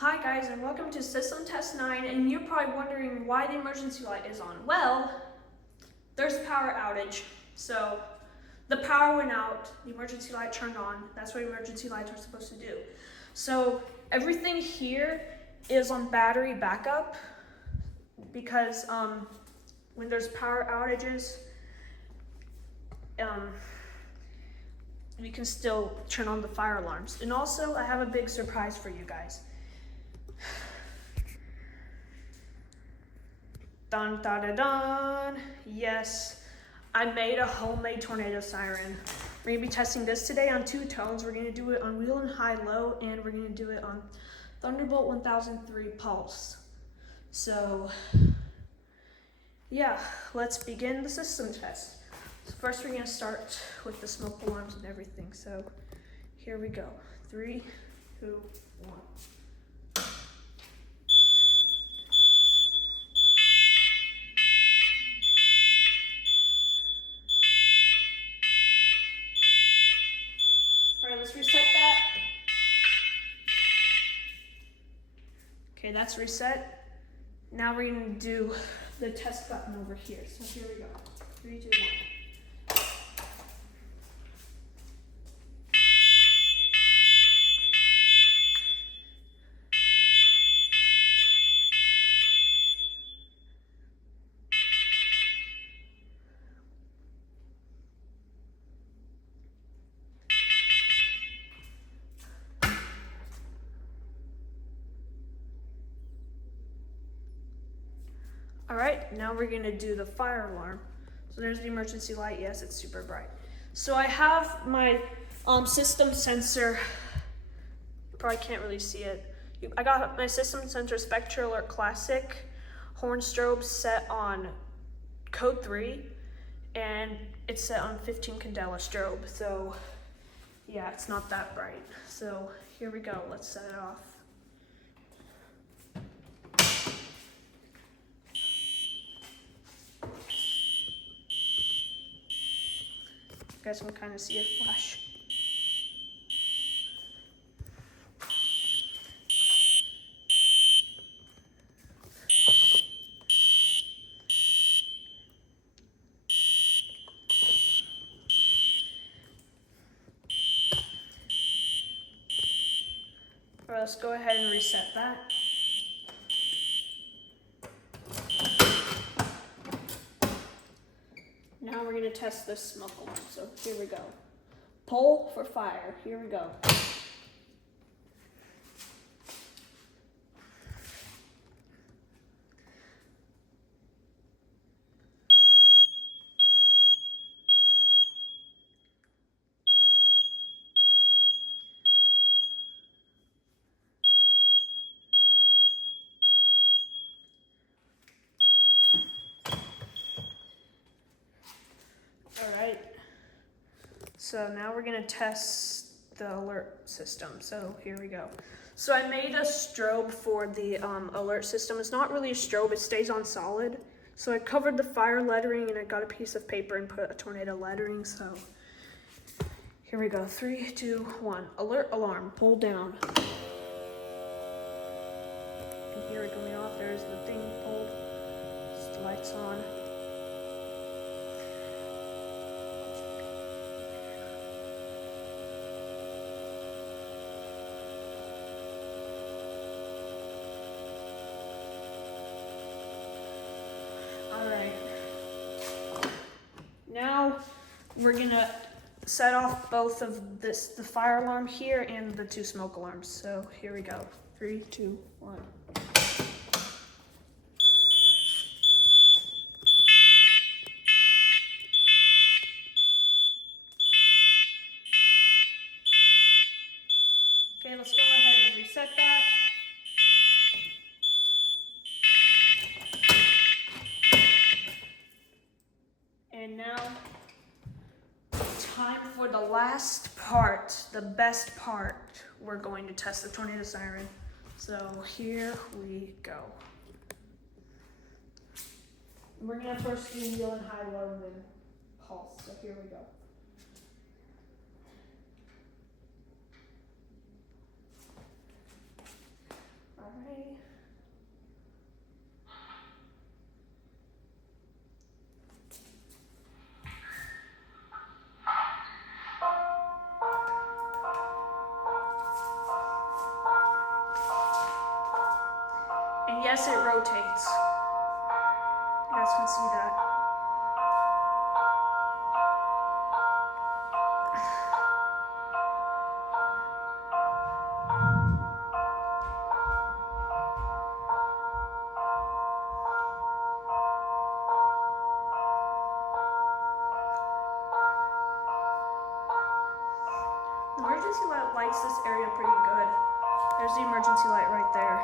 Hi guys, and welcome to System Test 9, and you're probably wondering why the emergency light is on. Well, there's a power outage, so the power went out, the emergency light turned on. That's what emergency lights are supposed to do. So everything here is on battery backup because when there's power outages, we can still turn on the fire alarms. And also, I have a big surprise for you guys. Dun dun dun dun. Yes, I made a homemade tornado siren. We're gonna be testing this today on 2 tones. We're gonna do it on wheel and high-low, and we're gonna do it on Thunderbolt 1003 pulse. So yeah, let's begin the system test. So first we're gonna start with the smoke alarms and everything. So here we go. 3, 2, 1. All right, let's reset that. Okay, that's reset. Now we're gonna do the test button over here. So here we go. 3, 2, 1. All right, now we're gonna do the fire alarm. So there's the emergency light. Yes, it's super bright. So I have my system sensor. You probably can't really see it. I got my system sensor Spectra Alert Classic horn strobe set on code 3, and it's set on 15 candela strobe. So yeah, it's not that bright. So here we go. Let's set it off. You guys can kind of see it flash. All right, let's go ahead and reset that. Now we're gonna test this smoke alarm. So here we go. Pull for fire. Here we go. All right. So now we're gonna test the alert system. So here we go. So I made a strobe for the alert system. It's not really a strobe, it stays on solid. So I covered the fire lettering and I got a piece of paper and put a tornado lettering. So here we go. 3, 2, 1. Alert alarm. Pull down. You can hear it going off. There's the thing pulled. Just the lights on. All right. Now we're gonna set off both of the fire alarm here and the 2 smoke alarms. So here we go. 3, 2, 1. Okay, let's go ahead and reset that. And now, time for the last part, the best part. We're going to test the tornado siren. So here we go. We're gonna first do wheel and high-low and then pulse. So here we go. yes, it rotates. You guys can see that. The emergency light lights this area pretty good. There's the emergency light right there.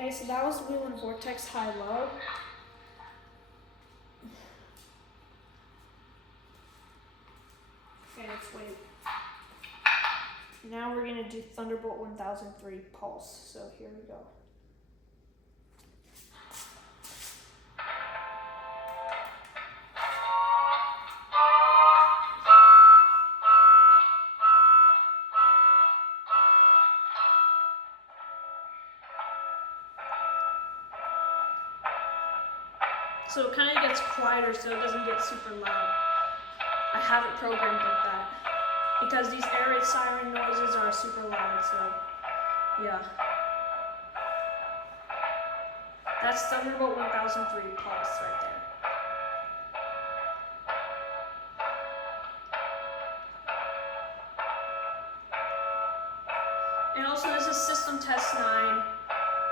Okay, so that was wheel and vortex high-low. Okay, let's wait. Now we're gonna do Thunderbolt 1003 pulse. So here we go. So it kind of gets quieter so it doesn't get super loud. I have it programmed like that because these air raid siren noises are super loud, so yeah. That's Thunderbolt 1003 pulse right there. And also this is system test 9,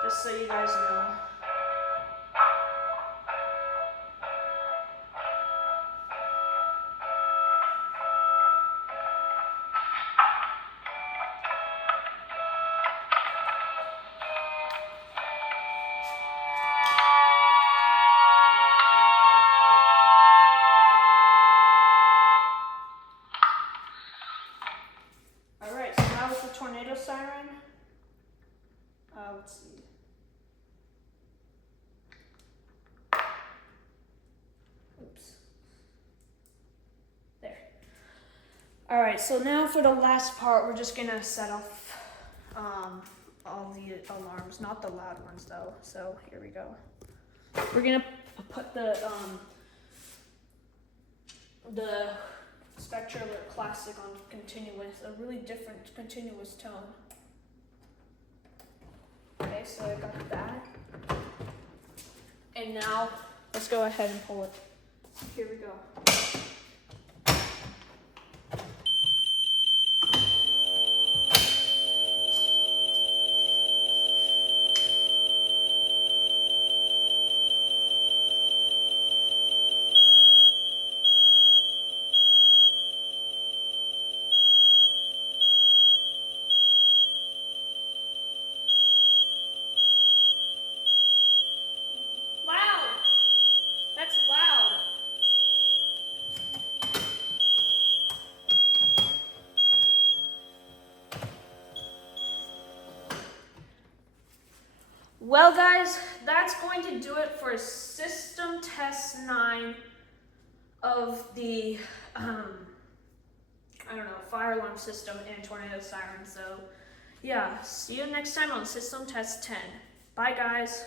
just so you guys know. Tornado siren. Let's see. Oops. There. All right, so now for the last part, we're just gonna set off all the alarms, not the loud ones though. So here we go. We're gonna put the Spectre Alert Classic on continuous, a really different continuous tone. Okay, so I got that. And now, let's go ahead and pull it. Here we go. Well guys, that's going to do it for system test 9 of the, fire alarm system and tornado siren. So yeah, see you next time on system test 10. Bye guys.